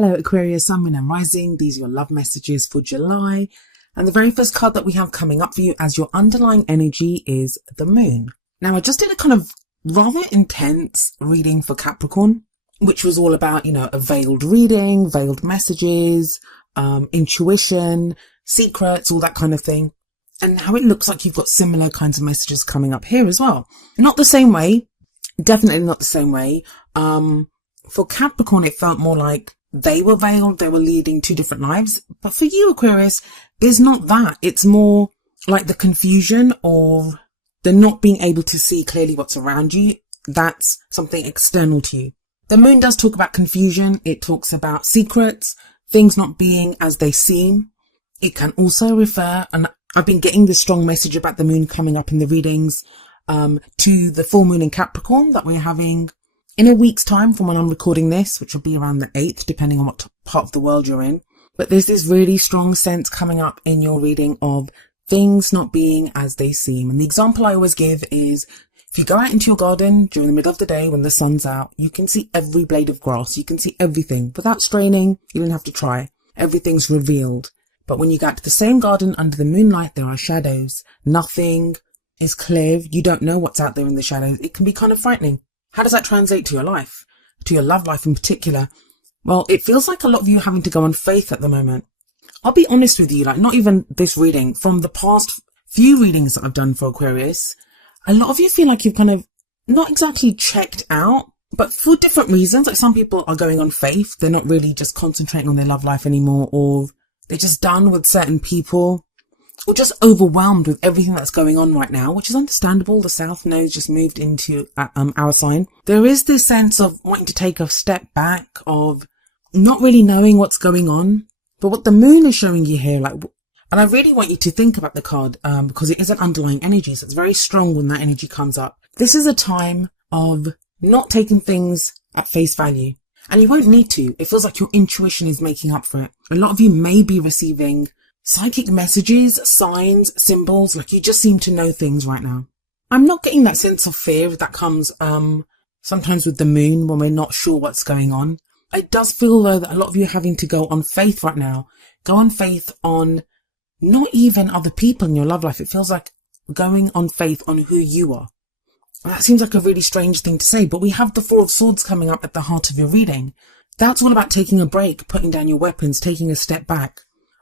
Hello Aquarius, Sun, Moon and Rising. These are your love messages for July. And the very first card that we have coming up for you as your underlying energy is the Moon. Now I just did a kind of rather intense reading for Capricorn, which was all about, a veiled reading, veiled messages, intuition, secrets, all that kind of thing. And how it looks like you've got similar kinds of messages coming up here as well. Not the same way, definitely not the same way. For Capricorn, it felt more like they were veiled, they were leading two different lives. But for you, Aquarius, it's not that. It's more like the confusion or the not being able to see clearly what's around you. That's something external to you. The Moon does talk about confusion. It talks about secrets, things not being as they seem. It can also refer, and I've been getting this strong message about the Moon coming up in the readings, to the full moon in Capricorn that we're having in a week's time from when I'm recording this, which will be around the 8th, depending on what part of the world you're in. But there's this really strong sense coming up in your reading of things not being as they seem. And the example I always give is, if you go out into your garden during the middle of the day when the sun's out, you can see every blade of grass. You can see everything without straining. You don't have to try. Everything's revealed. But when you get to the same garden under the moonlight, there are shadows. Nothing is clear. You don't know what's out there in the shadows. It can be kind of frightening. How does that translate to your life, to your love life in particular? Well, it feels like a lot of you are having to go on faith at the moment. I'll be honest with you, not even this reading, from the past few readings that I've done for Aquarius, a lot of you feel like you've kind of not exactly checked out, but for different reasons. Like some people are going on faith. They're not really just concentrating on their love life anymore, or they're just done with certain people, or just overwhelmed with everything that's going on right now, which is understandable. The South Node just moved into our sign. There is this sense of wanting to take a step back, of not really knowing what's going on. But what the Moon is showing you here, and I really want you to think about the card, because it is an underlying energy, so it's very strong when that energy comes up. This is a time of not taking things at face value. And you won't need to. It feels like your intuition is making up for it. A lot of you may be receiving psychic messages, signs, symbols, like you just seem to know things right now. I'm not getting that sense of fear that comes sometimes with the Moon when we're not sure what's going on. It does feel though that a lot of you are having to go on faith right now. Go on faith on not even other people in your love life. It feels like going on faith on who you are. That seems like a really strange thing to say, but we have the Four of Swords coming up at the heart of your reading. That's all about taking a break, putting down your weapons, taking a step back.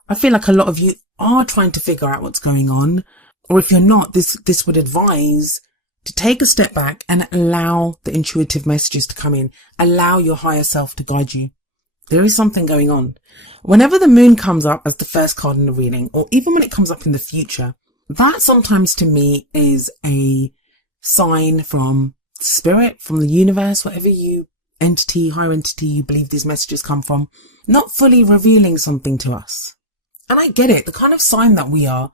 I feel like a lot of you are trying to figure out what's going on, or if you're not, this would advise to take a step back and allow the intuitive messages to come in. Allow your higher self to guide you. There is something going on. Whenever the Moon comes up as the first card in the reading, or even when it comes up in the future, that sometimes to me is a sign from spirit, from the universe, whatever higher entity you believe these messages come from, not fully revealing something to us. And I get it, the kind of sign that we are,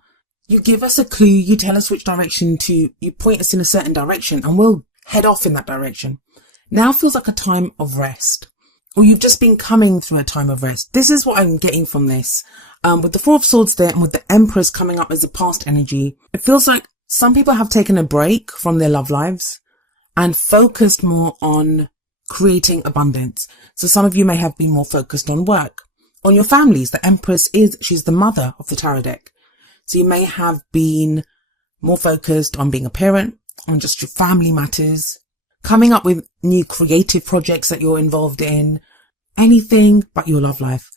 you give us a clue, you tell us which direction you point us in a certain direction, and we'll head off in that direction. Now feels like a time of rest, or you've just been coming through a time of rest. This is what I'm getting from this. With the Four of Swords there, and with the Empress coming up as a past energy, it feels like some people have taken a break from their love lives and focused more on creating abundance. So some of you may have been more focused on work, on your families. The Empress she's the mother of the tarot deck. So you may have been more focused on being a parent, on just your family matters, coming up with new creative projects that you're involved in, anything but your love life.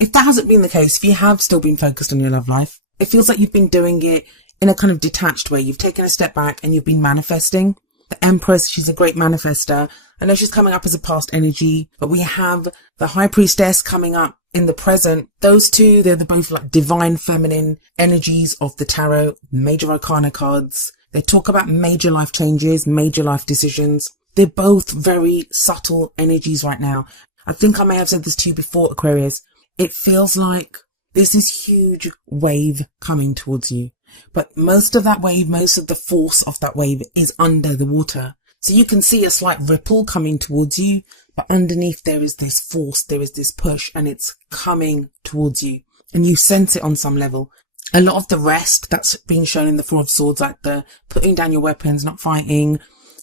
If that hasn't been the case, if you have still been focused on your love life, it feels like you've been doing it in a kind of detached way. You've taken a step back and you've been manifesting. The Empress, she's a great manifester. I know she's coming up as a past energy, but we have the High Priestess coming up in the present. Those two, they're both like divine feminine energies of the tarot, major arcana cards. They talk about major life changes, major life decisions. They're both very subtle energies right now. I think I may have said this to you before, Aquarius. It feels like there's this huge wave coming towards you. But most of that wave, most of the force of that wave is under the water. So you can see a slight ripple coming towards you, but underneath there is this force, there is this push, and it's coming towards you. And you sense it on some level. A lot of the rest that's being shown in the Four of Swords, like the putting down your weapons, not fighting,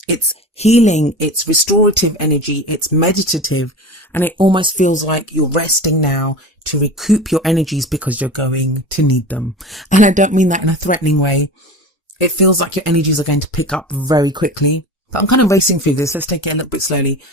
it's healing, it's restorative energy, it's meditative. And it almost feels like you're resting now to recoup your energies because you're going to need them. And I don't mean that in a threatening way. It feels like your energies are going to pick up very quickly. But I'm kind of racing through this. Let's take it a little bit slowly.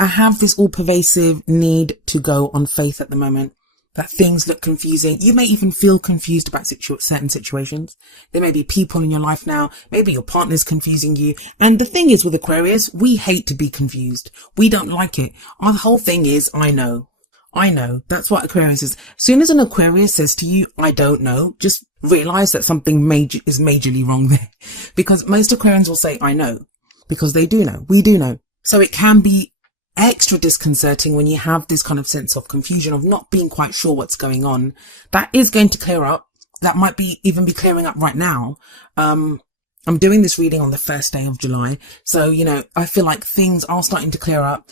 I have this all-pervasive need to go on faith at the moment. That things look confusing. You may even feel confused about certain situations. There may be people in your life now. Maybe your partner's confusing you. And the thing is with Aquarius, we hate to be confused. We don't like it. Our whole thing is, I know. That's what Aquarius is. As soon as an Aquarius says to you, I don't know, just realize that something is majorly wrong there. Because most Aquarians will say, I know. Because they do know. We do know. So it can be extra disconcerting when you have this kind of sense of confusion, of not being quite sure what's going on. That is going to clear up. That might even be clearing up right now. I'm doing this reading on the first day of July. So, I feel like things are starting to clear up.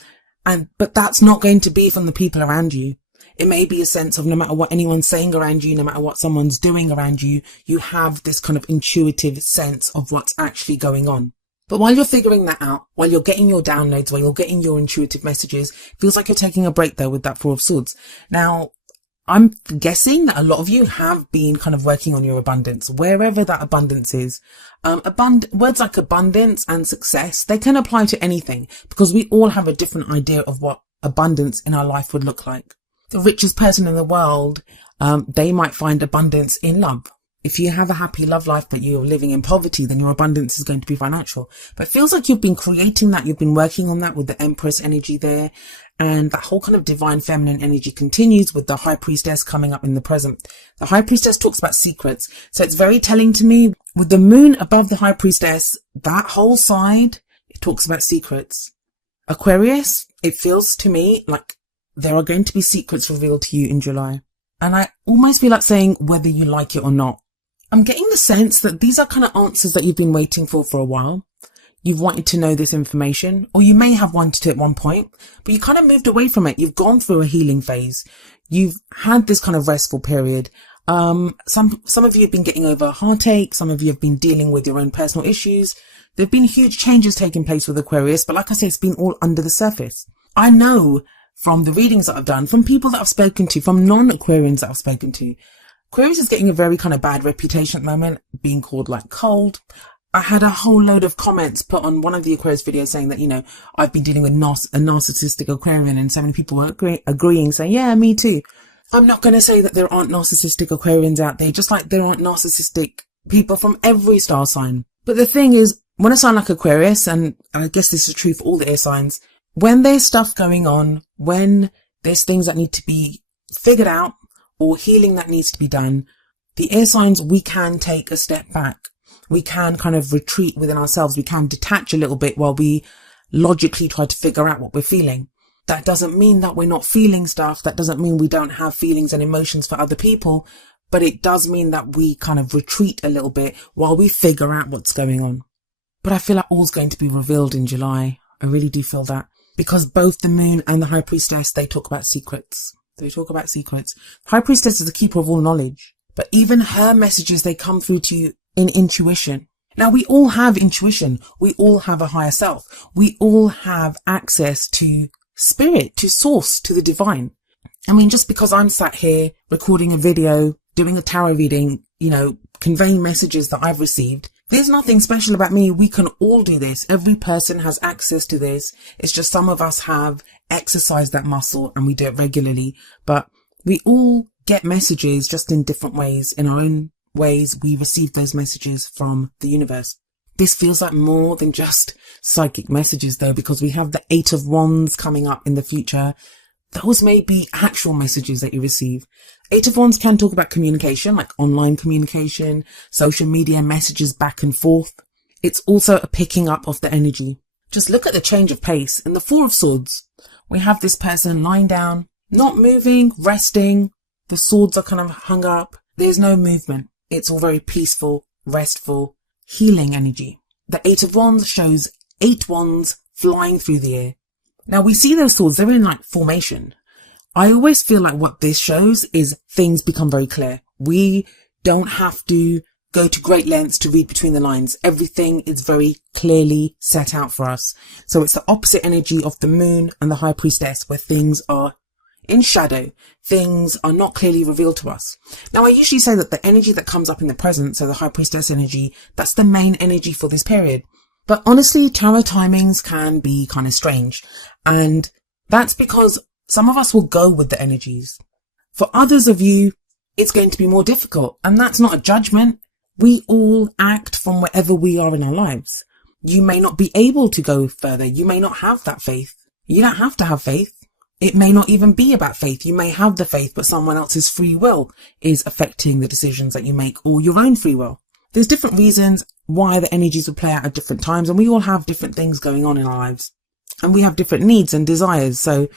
But that's not going to be from the people around you. It may be a sense of no matter what anyone's saying around you, no matter what someone's doing around you, you have this kind of intuitive sense of what's actually going on. But while you're figuring that out, while you're getting your downloads, while you're getting your intuitive messages, it feels like you're taking a break there with that Four of Swords. Now, I'm guessing that a lot of you have been kind of working on your abundance, wherever that abundance is. Words like abundance and success, they can apply to anything because we all have a different idea of what abundance in our life would look like. The richest person in the world, they might find abundance in love. If you have a happy love life but you're living in poverty, then your abundance is going to be financial. But it feels like you've been creating that. You've been working on that with the Empress energy there. And that whole kind of divine feminine energy continues with the High Priestess coming up in the present. The High Priestess talks about secrets. So it's very telling to me with the moon above the High Priestess, that whole side, it talks about secrets. Aquarius, it feels to me like there are going to be secrets revealed to you in July. And I almost feel like saying whether you like it or not. I'm getting the sense that these are kind of answers that you've been waiting for a while. You've wanted to know this information, or you may have wanted to at one point, but you kind of moved away from it. You've gone through a healing phase. You've had this kind of restful period. Some of you have been getting over heartache. Some of you have been dealing with your own personal issues. There have been huge changes taking place with Aquarius, but like I say, it's been all under the surface. I know from the readings that I've done, from people that I've spoken to, from non-Aquarians that I've spoken to, Aquarius is getting a very kind of bad reputation at the moment, being called like cold. I had a whole load of comments put on one of the Aquarius videos saying that, I've been dealing with a narcissistic Aquarian, and so many people were agreeing, saying, yeah, me too. I'm not going to say that there aren't narcissistic Aquarians out there, just like there aren't narcissistic people from every star sign. But the thing is, when a sign like Aquarius, and I guess this is true for all the air signs, when there's stuff going on, when there's things that need to be figured out, or healing that needs to be done, the air signs, we can take a step back. We can kind of retreat within ourselves. We can detach a little bit while we logically try to figure out what we're feeling. That doesn't mean that we're not feeling stuff. That doesn't mean we don't have feelings and emotions for other people. But it does mean that we kind of retreat a little bit while we figure out what's going on. But I feel like all's going to be revealed in July. I really do feel that. Because both the moon and the High Priestess, they talk about secrets. They talk about secrets. High Priestess is the keeper of all knowledge. But even her messages, they come through to you in intuition. Now, we all have intuition. We all have a higher self. We all have access to spirit, to source, to the divine. I mean, just because I'm sat here recording a video, doing a tarot reading, conveying messages that I've received, there's nothing special about me. We can all do this. Every person has access to this. It's just some of us have exercised that muscle and we do it regularly. But we all get messages just in different ways. In our own ways, we receive those messages from the universe. This feels like more than just psychic messages though, because we have the Eight of Wands coming up in the future. Those may be actual messages that you receive. Eight of Wands can talk about communication, like online communication, social media, messages back and forth. It's also a picking up of the energy. Just look at the change of pace. In the Four of Swords, we have this person lying down, not moving, resting. The swords are kind of hung up. There's no movement. It's all very peaceful, restful, healing energy. The Eight of Wands shows 8 wands flying through the air. Now we see those swords, they're in like formation. I always feel like what this shows is things become very clear. We don't have to go to great lengths to read between the lines. Everything is very clearly set out for us. So it's the opposite energy of the moon and the high priestess, where things are in shadow. Things are not clearly revealed to us. Now, I usually say that the energy that comes up in the present, so the high priestess energy, that's the main energy for this period. But honestly, tarot timings can be kind of strange. And that's because some of us will go with the energies. For others of you, it's going to be more difficult. And that's not a judgment. We all act from wherever we are in our lives. You may not be able to go further. You may not have that faith. You don't have to have faith. It may not even be about faith. You may have the faith, but someone else's free will is affecting the decisions that you make, or your own free will. There's different reasons why the energies will play out at different times, and we all have different things going on in our lives. And we have different needs and desires. So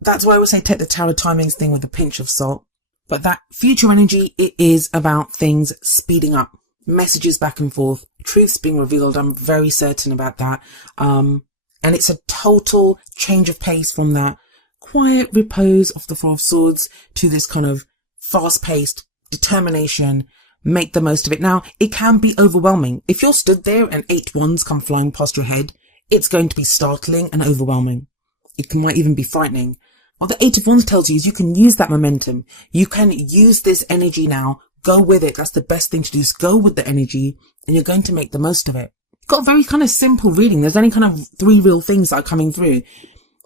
that's why I would say take the tarot timings thing with a pinch of salt. But that future energy, it is about things speeding up, messages back and forth, truths being revealed. I'm very certain about that. And it's a total change of pace from that quiet repose of the Four of Swords to this kind of fast-paced determination, make the most of it. Now, it can be overwhelming. If you're stood there and 8 wands come flying past your head, it's going to be startling and overwhelming. It might even be frightening. What the 8 of Wands tells you is you can use that momentum. You can use this energy now. Go with it. That's the best thing to do, is go with the energy, and you're going to make the most of it. You've got a very kind of simple reading. There's only kind of 3 real things that are coming through.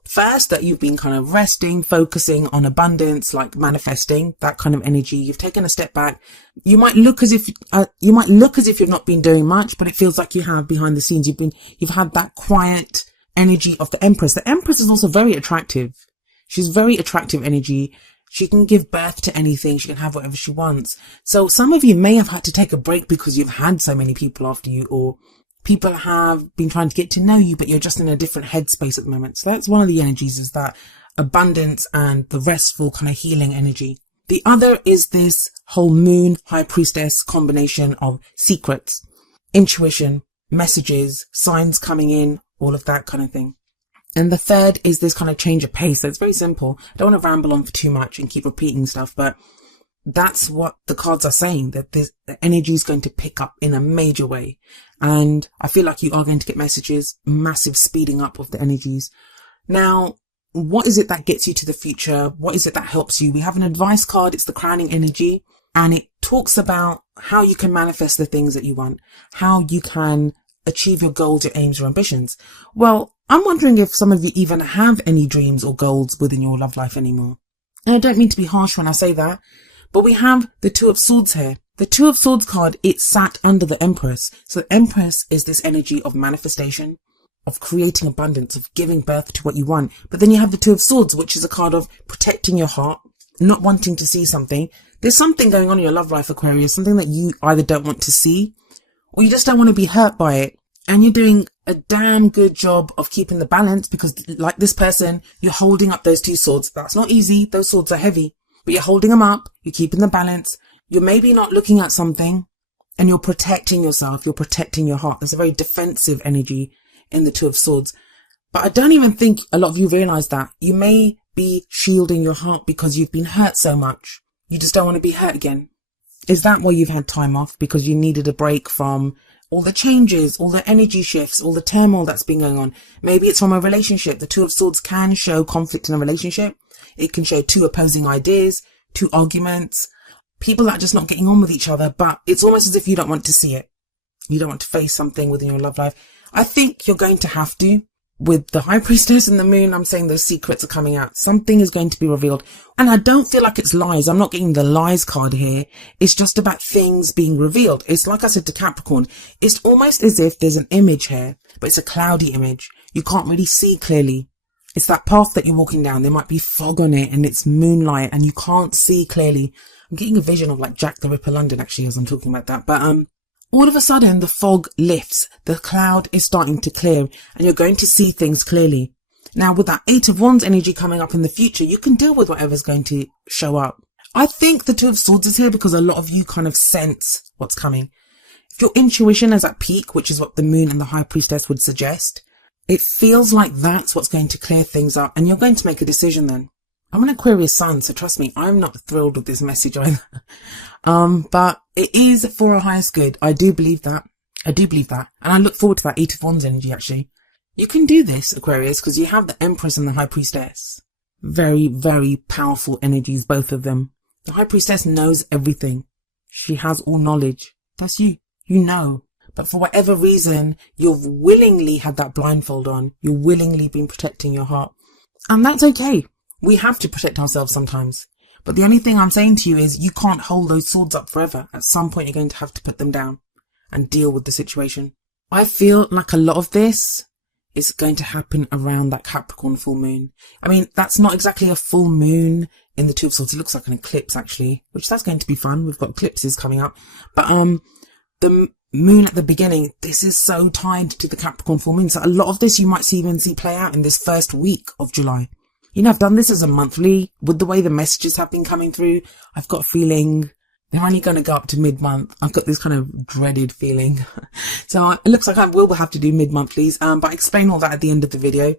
First, that you've been kind of resting, focusing on abundance, like manifesting, that kind of energy. You've taken a step back. You might look as if you've not been doing much, but it feels like you have behind the scenes. You've had that quiet energy of the Empress. The Empress is also very attractive. She's very attractive energy. She can give birth to anything. She can have whatever she wants. So some of you may have had to take a break because you've had so many people after you, or people have been trying to get to know you, but you're just in a different headspace at the moment. So that's one of the energies, is that abundance and the restful kind of healing energy. The other is this whole moon high priestess combination of secrets, intuition, messages, signs coming in, all of that kind of thing. And the third is this kind of change of pace. So it's very simple. I don't want to ramble on for too much and keep repeating stuff, but that's what the cards are saying, that the energy is going to pick up in a major way. And I feel like you are going to get messages, massive speeding up of the energies. Now, what is it that gets you to the future? What is it that helps you? We have an advice card. It's the crowning energy, and it talks about how you can manifest the things that you want, how you can achieve your goals, your aims, your ambitions. Well, I'm wondering if some of you even have any dreams or goals within your love life anymore. And I don't mean to be harsh when I say that, but we have the Two of Swords here. The Two of Swords card, it sat under the Empress. So the Empress is this energy of manifestation, of creating abundance, of giving birth to what you want. But then you have the Two of Swords, which is a card of protecting your heart, not wanting to see something. There's something going on in your love life, Aquarius, something that you either don't want to see, or you just don't want to be hurt by it. And you're doing a damn good job of keeping the balance, because like this person, you're holding up those 2 swords. That's not easy. Those swords are heavy, but you're holding them up. You're keeping the balance. You're maybe not looking at something, and you're protecting yourself. You're protecting your heart. There's a very defensive energy in the Two of Swords. But I don't even think a lot of you realize that. You may be shielding your heart because you've been hurt so much. You just don't want to be hurt again. Is that why you've had time off? Because you needed a break from all the changes, all the energy shifts, all the turmoil that's been going on. Maybe it's from a relationship. The Two of Swords can show conflict in a relationship. It can show 2 opposing ideas, 2 arguments, people that are just not getting on with each other, but it's almost as if you don't want to see it. You don't want to face something within your love life. I think you're going to have to. With the High Priestess and the Moon, I'm saying those secrets are coming out. Something is going to be revealed. And I don't feel like it's lies. I'm not getting the lies card here. It's just about things being revealed. It's like I said to Capricorn, it's almost as if there's an image here, but it's a cloudy image. You can't really see clearly. It's that path that you're walking down. There might be fog on it and it's moonlight and you can't see clearly. I'm getting a vision of like Jack the Ripper London actually as I'm talking about that. But all of a sudden the fog lifts. The cloud is starting to clear and you're going to see things clearly. Now with that 8 of Wands energy coming up in the future, you can deal with whatever's going to show up. I think the Two of Swords is here because a lot of you kind of sense what's coming. If your intuition is at peak, which is what the Moon and the High Priestess would suggest, it feels like that's what's going to clear things up and you're going to make a decision then. I'm an Aquarius sun, so trust me, I'm not thrilled with this message either. But it is for our highest good. I do believe that. I do believe that. And I look forward to that 8 of Wands energy, actually. You can do this, Aquarius, because you have the Empress and the High Priestess. Very, very powerful energies, both of them. The High Priestess knows everything. She has all knowledge. That's you. You know. But for whatever reason, you've willingly had that blindfold on. You've willingly been protecting your heart. And that's okay. We have to protect ourselves sometimes. But the only thing I'm saying to you is you can't hold those swords up forever. At some point, you're going to have to put them down and deal with the situation. I feel like a lot of this is going to happen around that Capricorn full moon. I mean, that's not exactly a full moon in the Two of Swords. It looks like an eclipse, actually, which that's going to be fun. We've got eclipses coming up. But the moon at the beginning, this is so tied to the Capricorn full moon. So a lot of this you might even see play out in this first week of July. You know, I've done this as a monthly. With the way the messages have been coming through, I've got a feeling they're only going to go up to mid-month. I've got this kind of dreaded feeling. So it looks like I will have to do mid-monthlies, but I explain all that at the end of the video.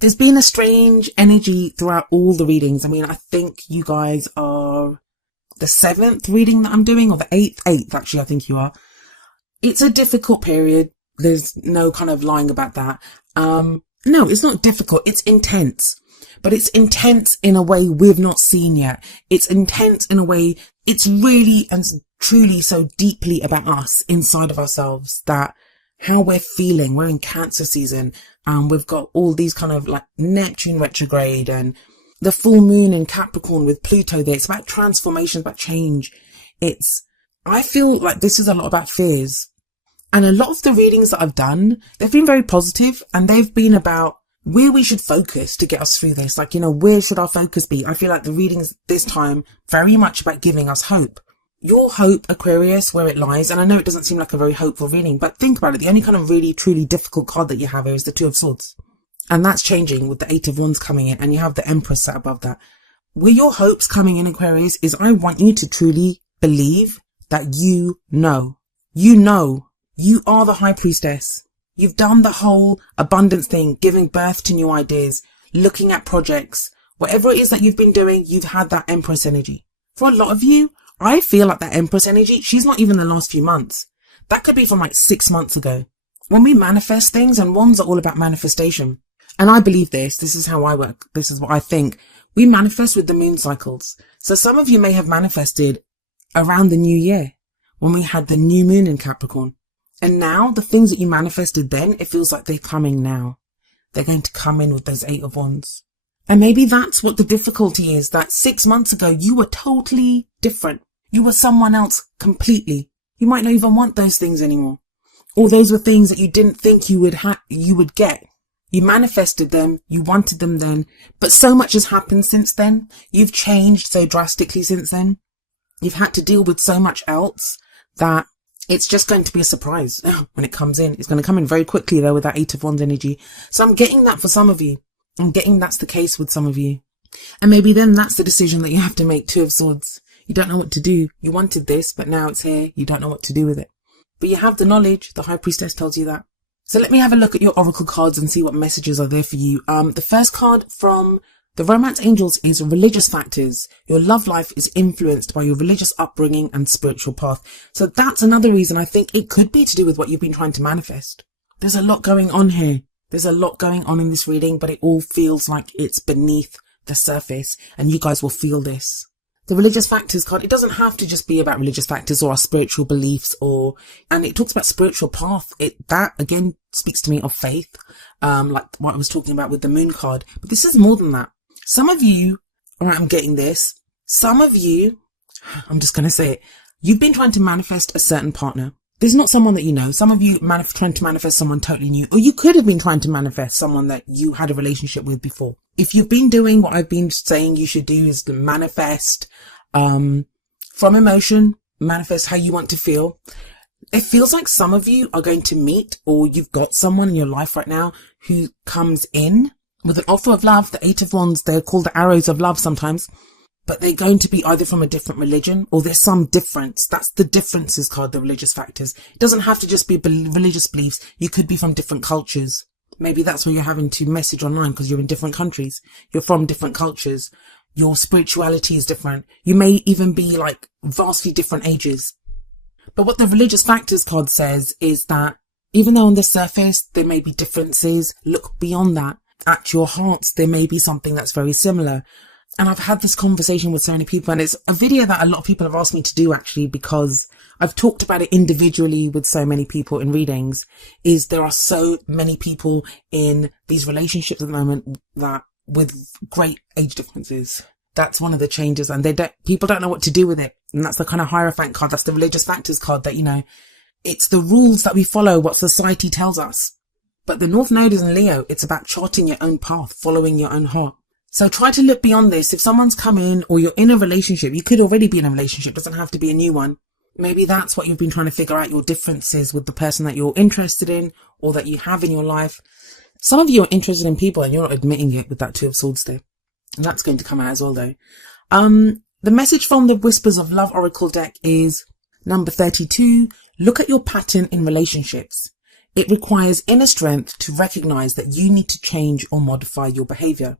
There's been a strange energy throughout all the readings. I mean, I think you guys are the 7th reading that I'm doing, or the 8th actually, I think you are. It's a difficult period. There's no kind of lying about that. No, it's not difficult. It's intense. But it's intense in a way we've not seen yet. It's intense in a way, it's really and truly so deeply about us, inside of ourselves, that how we're feeling. We're in Cancer season. We've got all these kind of like Neptune retrograde and the full moon in Capricorn with Pluto there. It's about transformation, about change. I feel like this is a lot about fears. And a lot of the readings that I've done, they've been very positive, and they've been about where we should focus to get us through this. Like, you know, where should our focus be? I feel like the readings this time very much about giving us hope. Your hope, Aquarius, where it lies, and I know it doesn't seem like a very hopeful reading, but think about it. The only kind of really, truly difficult card that you have here is the Two of Swords. And that's changing with the 8 of Wands coming in, and you have the Empress sat above that. Where your hope's coming in, Aquarius, is I want you to truly believe that you know. You know. You are the High Priestess. You've done the whole abundance thing, giving birth to new ideas, looking at projects. Whatever it is that you've been doing, you've had that Empress energy. For a lot of you, I feel like that Empress energy, she's not even the last few months. That could be from like 6 months ago. When we manifest things, and Wands are all about manifestation. And I believe this. This is how I work. This is what I think. We manifest with the moon cycles. So some of you may have manifested around the new year, when we had the new moon in Capricorn. And now the things that you manifested then, it feels like they're coming now. They're going to come in with those 8 of Wands. And maybe that's what the difficulty is, that 6 months ago, you were totally different. You were someone else completely. You might not even want those things anymore. Or those were things that you didn't think you would get. You manifested them. You wanted them then. But so much has happened since then. You've changed so drastically since then. You've had to deal with so much else that it's just going to be a surprise when it comes in. It's going to come in very quickly though with that 8 of Wands energy. So I'm getting that for some of you. I'm getting that's the case with some of you. And maybe then that's the decision that you have to make, 2 of Swords. You don't know what to do. You wanted this, but now it's here. You don't know what to do with it. But you have the knowledge. The High Priestess tells you that. So let me have a look at your oracle cards and see what messages are there for you. The first card from the Romance Angels is religious factors. Your love life is influenced by your religious upbringing and spiritual path. So that's another reason I think it could be to do with what you've been trying to manifest. There's a lot going on here. There's a lot going on in this reading, but it all feels like it's beneath the surface, and you guys will feel this. The religious factors card, it doesn't have to just be about religious factors or our spiritual beliefs, and it talks about spiritual path. That again speaks to me of faith, like what I was talking about with the moon card. But this is more than that. Some of you, alright, I'm getting this. Some of you, I'm just going to say it, you've been trying to manifest a certain partner. This is not someone that you know. Some of you trying to manifest someone totally new, or you could have been trying to manifest someone that you had a relationship with before. If you've been doing what I've been saying you should do, is to manifest from emotion, manifest how you want to feel. It feels like some of you are going to meet, or you've got someone in your life right now who comes in with an offer of love. The 8 of Wands, they're called the arrows of love sometimes, but they're going to be either from a different religion, or there's some difference. That's the differences card, the religious factors. It doesn't have to just be religious beliefs. You could be from different cultures. Maybe that's why you're having to message online, because you're in different countries. You're from different cultures. Your spirituality is different. You may even be like vastly different ages. But what the religious factors card says is that even though on the surface there may be differences, look beyond that. At your hearts, there may be something that's very similar. And I've had this conversation with so many people, and it's a video that a lot of people have asked me to do actually, because I've talked about it individually with so many people in readings, is there are so many people in these relationships at the moment that with great age differences. That's one of the changes, and people don't know what to do with it. And that's the kind of Hierophant card. That's the religious factors card that, it's the rules that we follow, what society tells us. But the North Node is in Leo. It's about charting your own path, following your own heart. So try to look beyond this. If someone's come in or you're in a relationship, you could already be in a relationship. It doesn't have to be a new one. Maybe that's what you've been trying to figure out, your differences with the person that you're interested in or that you have in your life. Some of you are interested in people and you're not admitting it with that Two of Swords there. And that's going to come out as well though. The message from the Whispers of Love Oracle deck is number 32. Look at your pattern in relationships. It requires inner strength to recognize that you need to change or modify your behavior.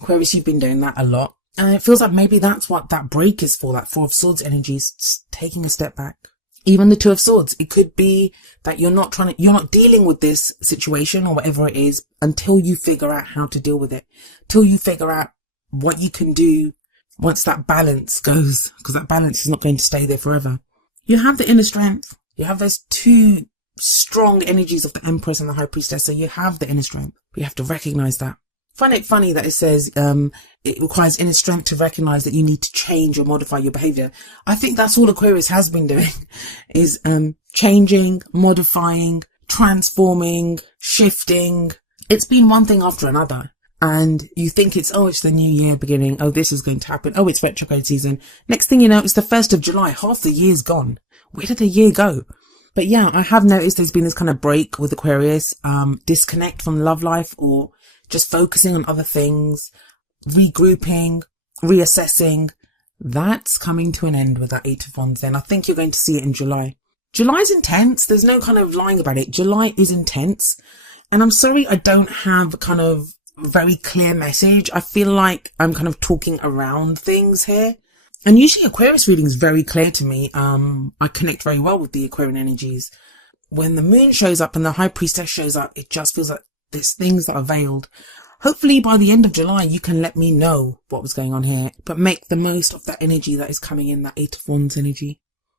Aquarius, you've been doing that a lot. And it feels like maybe that's what that break is for, that Four of Swords energy is taking a step back. Even the Two of Swords, it could be that you're not dealing with this situation or whatever it is until you figure out how to deal with it. Till you figure out what you can do once that balance goes, because that balance is not going to stay there forever. You have the inner strength. You have those two strong energies of the Empress and the High Priestess. So you have the inner strength. But you have to recognize that. I find it funny that it says it requires inner strength to recognize that you need to change or modify your behavior. I think that's all Aquarius has been doing is changing, modifying, transforming, shifting. It's been one thing after another. And you think it's the new year beginning. Oh, this is going to happen. Oh, it's retrograde season. Next thing you know, it's the 1st of July. Half the year's gone. Where did the year go? But yeah, I have noticed there's been this kind of break with Aquarius, disconnect from love life or just focusing on other things, regrouping, reassessing. That's coming to an end with that Eight of Wands then. I think you're going to see it in July. July's intense. There's no kind of lying about it. July is intense. And I'm sorry I don't have kind of very clear message. I feel like I'm kind of talking around things here. And usually Aquarius reading is very clear to me. I connect very well with the Aquarian energies. When the moon shows up and the High Priestess shows up, it just feels like there's things that are veiled. Hopefully by the end of July, you can let me know what was going on here, but make the most of that energy that is coming in, that Eight of Wands energy.